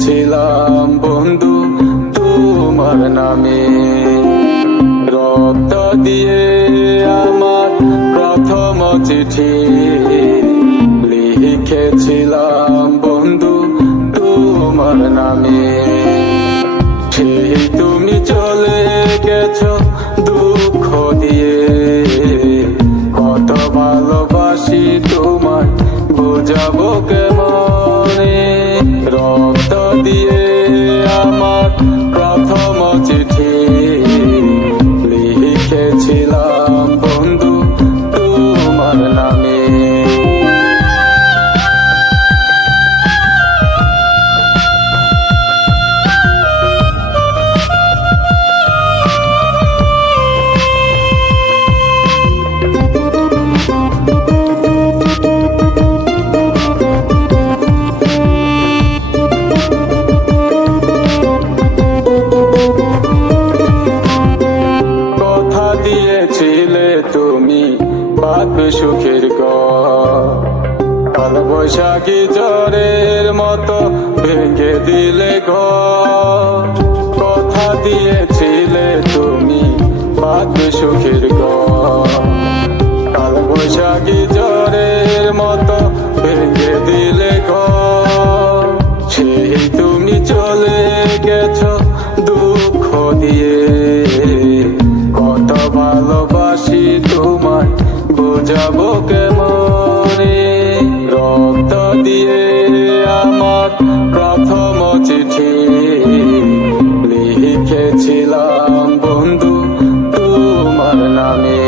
লিখেছিলাম বন্ধু তোমার নামে। রক্ত দিয়ে আমার প্রথম চিঠি লিখেছিলাম বন্ধু তোমার নামে। সেই তুমি চলে গেছো দুঃখ দিয়ে, কত ভালোবাসি তোমায় বোঝাবো কেমনে। রক্ত দিয়ে আমার প্রথম চিঠি লিখেছিলাম বন্ধু তোমার নামে। দিয়েছিলে তুমি বাঁধবে সুখের ঘর, কাল বৈশাখী ঝড়ের মতো ভেঙে দিলে ঘর। কথা দিয়েছিলে তুমি বাঁধবে সুখের ঘর, কাল বৈশাখী ঝড়ের মতো ভেঙে দিলে ঘর। সেই তুমি চলে গেছো দুঃখ দিয়ে, কত ভালোবাসি তোমায় বোঝাবো কেমনে। রক্ত দিয়ে আমার প্রথম চিঠি লিখেছিলাম বন্ধু তোমার নামে।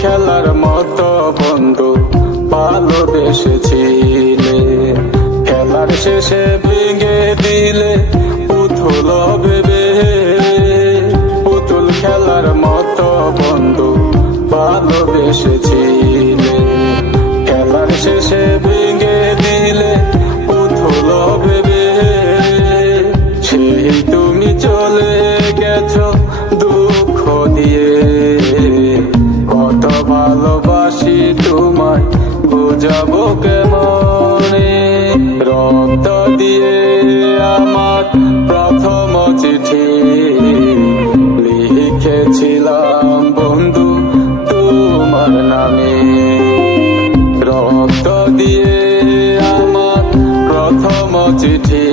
খেলার মতো বন্ধু ভালোবেসেছিলে, খেলার শেষে ভেঙে দিলে পুতুল ভেবে। পুতুল খেলার মতো বন্ধু ভালোবেসেছিলে, খেলার শেষে ভেঙে দিলে পুতুল ভেবে। সেই তুমি চলে গেছো দুঃখ দিয়ে, কত ভালোবাসি তোমায় বোঝাবো কেমনে। রক্ত দিয়ে আমার প্রথম চিঠি লিখেছিলাম বন্ধু তোমার নামে। রক্ত দিয়ে আমার প্রথম চিঠি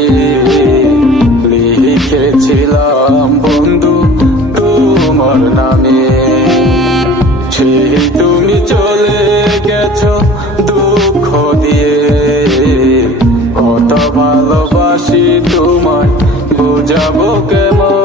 লিখেছিলাম বন্ধু তোমার নামে। সেই তুমি চলে গেছো দুঃখ দিয়ে, কত ভালোবাসি তোমায় বোঝাবো কেমন।